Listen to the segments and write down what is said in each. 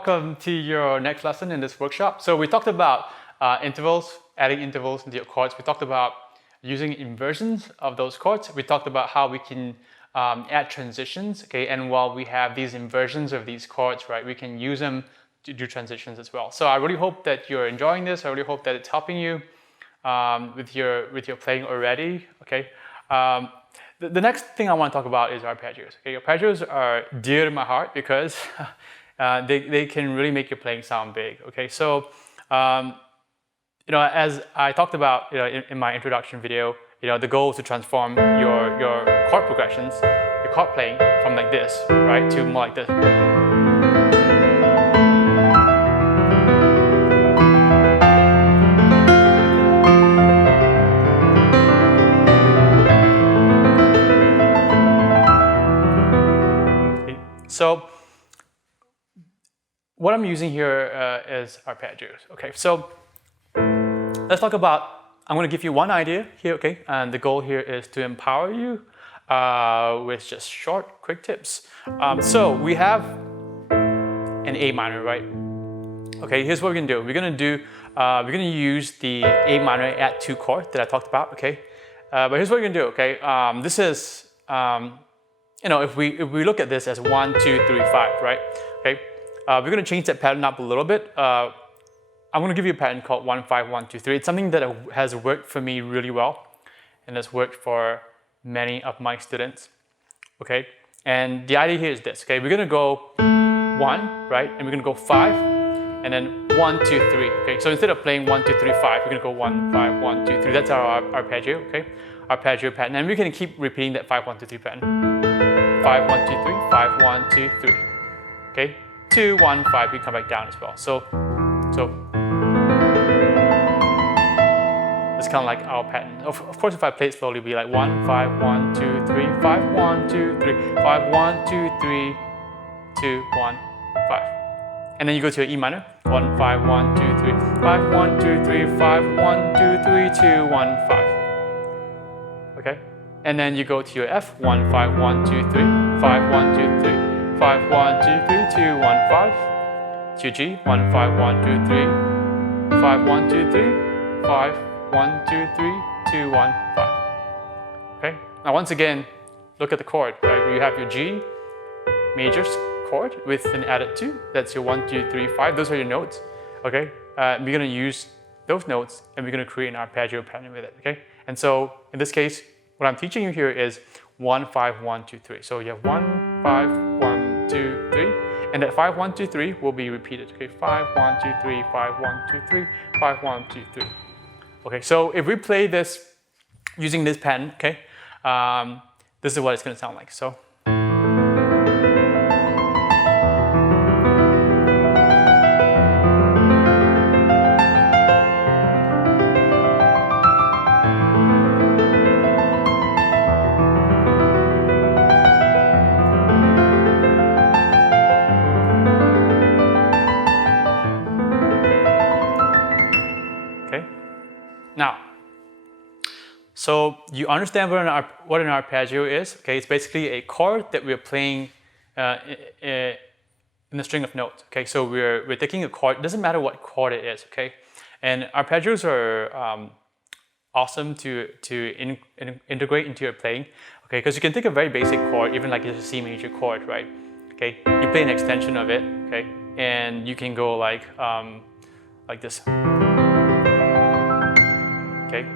welcome to your next lesson in this workshop. So we talked about intervals, adding intervals into your chords. We talked about using inversions of those chords. We talked about how we can add transitions, okay? And while we have these inversions of these chords, right, we can use them to do transitions as well. So I really hope that you're enjoying this. I really hope that it's helping you with your playing already, okay? The next thing I want to talk about is arpeggios. Okay, arpeggios are dear to my heart because they can really make your playing sound big. Okay, so as I talked about in my introduction video, the goal is to transform your chord progressions, your chord playing from like this, right, to more like this. So what I'm using here is arpeggios. Okay, so let's talk about, I'm going to give you one idea here, okay? And the goal here is to empower you with just short, quick tips. So we have an A minor, right? Okay, here's what we're going to do. We're going to use the A minor add 2 chord that I talked about, okay? But here's what we're going to do, okay? This is, if we look at this as 1, 2, 3, 5, right? Okay, we're going to change that pattern up a little bit. I'm going to give you a pattern called 1, 5, 1, 2, 3. It's something that has worked for me really well, and has worked for many of my students. Okay, and the idea here is this. Okay, we're going to go 1, right, and we're going to go 5, and then 1, 2, 3. Okay, so instead of playing 1, 2, 3, 5, we're going to go 1, 5, 1, 2, 3. That's our arpeggio. Okay, arpeggio pattern, and we can keep repeating that 5, 1, 2, 3 pattern. 5, 1, 2, 3, 5, 1, 2, 3. Okay, 2, 1, 5, we come back down as well. So it's kind of like our pattern. Of course, if I play it slowly, it'll be like 1, 5, 1, 2, 3, 5, 1, 2, 3, 5, 1, 2, 3, 2, 1, 5. And then you go to your E minor. 1, 5, 1, 2, 3, 5, 1, 2, 3, 5, 1, 2, 3, 2, 1, 5. Okay? And then you go to your F, 1, 5, 1, 2, 3, 5, 1, 2, 3, 5, 1, 2, 3, 2, 1, 5. To G, 1, 5, 1, 2, 3, 5, 1, 2, 3, 5, 1, 2, 3, 2, 1, 5. Okay? Now once again, look at the chord, right? You have your G major chord with an added 2. That's your 1, 2, 3, 5. Those are your notes. Okay? We're going to use those notes and we're going to create an arpeggio pattern with it. Okay? And so in this case, what I'm teaching you here is 1, 5, 1, 2, 3. So you have 1, 5, 1, 2, 3. And that 5, 1, 2, 3 will be repeated. Okay, 5, 1, 2, 3, 5, 1, 2, 3, 5, 1, 2, 3. Okay, so if we play this using this pattern, okay, this is what it's going to sound like. So. Now, so you understand what an arpeggio is, okay? It's basically a chord that we're playing in a string of notes, okay? So we're taking a chord, it doesn't matter what chord it is, okay? And arpeggios are awesome to integrate into your playing, okay? Because you can take a very basic chord, even like it's a C major chord, right? Okay, you play an extension of it, okay? And you can go like this. Okay.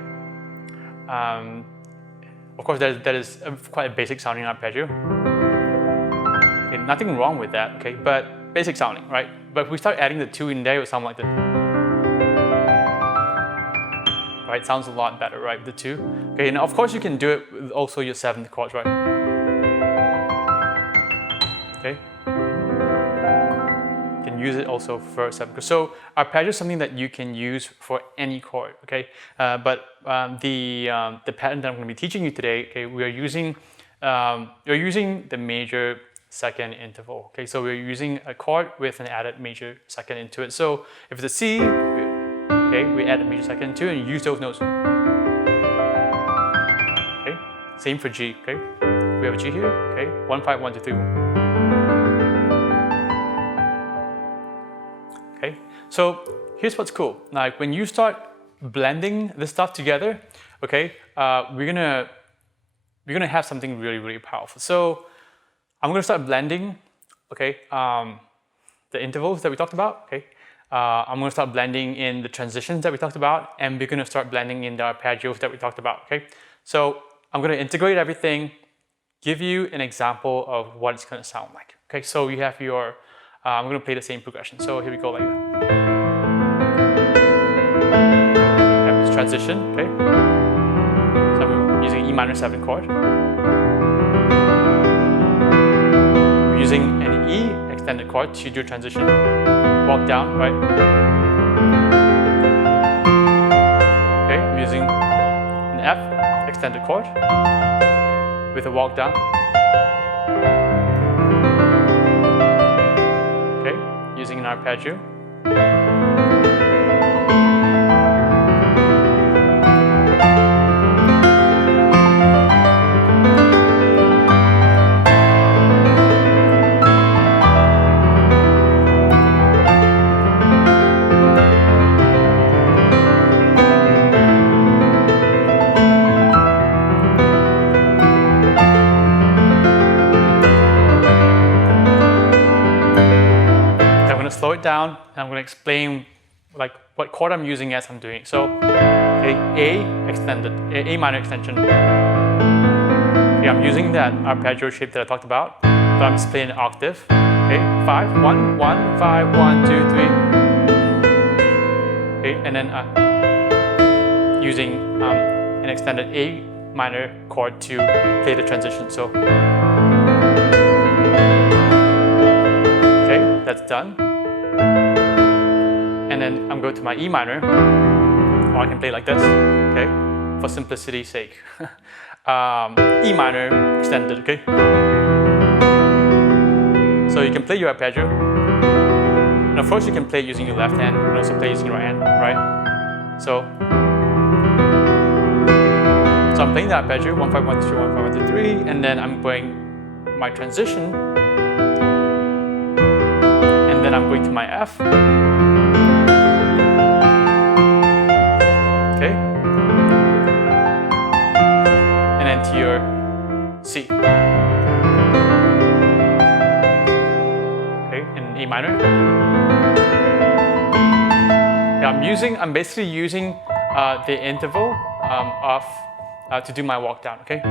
Of course, that is quite a basic sounding arpeggio. Okay, nothing wrong with that, okay, but basic sounding, right? But if we start adding the 2 in there, it would sound like this. Right, sounds a lot better, right, the 2. Okay, and of course you can do it with also your 7th chords, right? Okay. Use it also for 7th. So arpeggio is something that you can use for any chord, okay? But the pattern that I'm going to be teaching you today, okay, we're using the major 2nd interval, okay? So we're using a chord with an added major 2nd into it. So if it's a C, okay, we add a major 2nd into it and use those notes. Okay, same for G, okay? We have a G here, okay? 1, 5, 1, 2, 3. So here's what's cool. Like when you start blending this stuff together, okay, we're gonna have something really, really powerful. So I'm gonna start blending, okay, the intervals that we talked about, okay. I'm gonna start blending in the transitions that we talked about, and we're gonna start blending in the arpeggios that we talked about, okay. So I'm gonna integrate everything, give you an example of what it's gonna sound like, okay. So you have your, I'm gonna play the same progression. So here we go, like have this transition, okay. So I'm using E minor 7 chord. I'm using an E extended chord to do transition. Walk down, right? Okay, I'm using an F extended chord with a walk down. Okay, using an arpeggio. Slow it down, and I'm going to explain like what chord I'm using as I'm doing it. So, okay, A extended, A minor extension. Okay, I'm using that arpeggio shape that I talked about, but I'm just playing an octave. Okay, 5, 1, 1, 5, 1, 2, 3. Okay, and then using an extended A minor chord to play the transition. So, okay, that's done. And then I'm going to my E minor, or I can play like this, okay, for simplicity's sake. E minor extended, okay. So you can play your arpeggio. And of course you can play using your left hand, and also play using your right hand, right? So I'm playing the arpeggio, 1, 5, 1, 2, 1, 5, 1, 2, 3, and then I'm playing my transition, and then I'm going to my F. Okay, and then to your C. Okay, in E minor. Yeah, I'm basically using the interval of to do my walk down. Okay,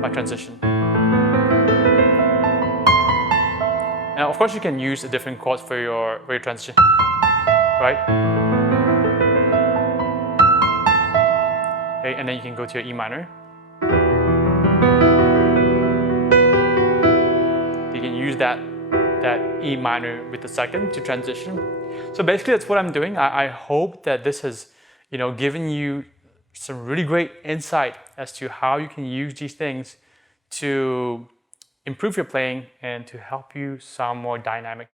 my transition. Now, of course, you can use a different chords for your transition, right? Okay, and then you can go to your E minor. You can use that E minor with the second to transition. So basically, that's what I'm doing. I hope that this has, given you some really great insight as to how you can use these things to improve your playing and to help you sound more dynamic.